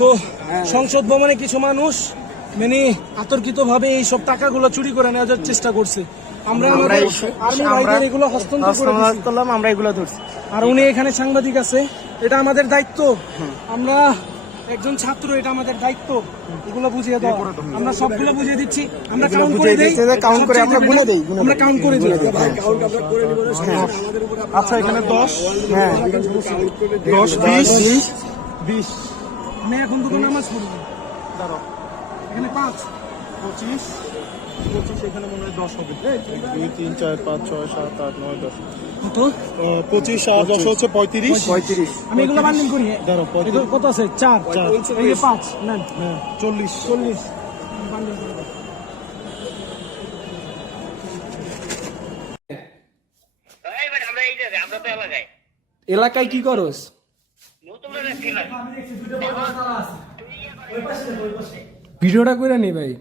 তো সংসদ ভবনে কিছু মানুষ মানে আতর্কিত ভাবে এই সব টাকাগুলো চুরি করে নেওয়ার চেষ্টা করছে। আমরা আমাদের আর্মি ভাইদের এগুলো হস্তান্তর করে দিলাম, আমরা এগুলো ধরছি। আর উনি এখানে সাংবাদিক আছে, এটা আমাদের দায়িত্ব। আমরা একজন ছাত্র, এটা আমাদের দায়িত্ব এগুলো বুঝিয়ে দাও। আমরা সবগুলো বুঝিয়ে দিচ্ছি, আমরা কাউন্ট করে দেই, কাউন্ট করে আমরা গুনে দেই, আমরা কাউন্ট করে দিই। আচ্ছা এখানে 10, হ্যাঁ 10, 20, আমি এখন দুটো নামাজ পড়বো। দাঁড়াও, এখানে 5, 25, এখানে মনে হয় 10 হবে। 2, 3, 4, 5, 6, 7, 8, 9, 10। কত? 25 আর 10 হচ্ছে 35। আমি এগুলো বান্ডিং করি। দাঁড়াও, এগুলো কত আছে? 4, এই যে 5 নেন। হ্যাঁ 40। বান্ডিং করে দাও। এলাকায় কি করস? ভিডিওটা করে নি ভাই।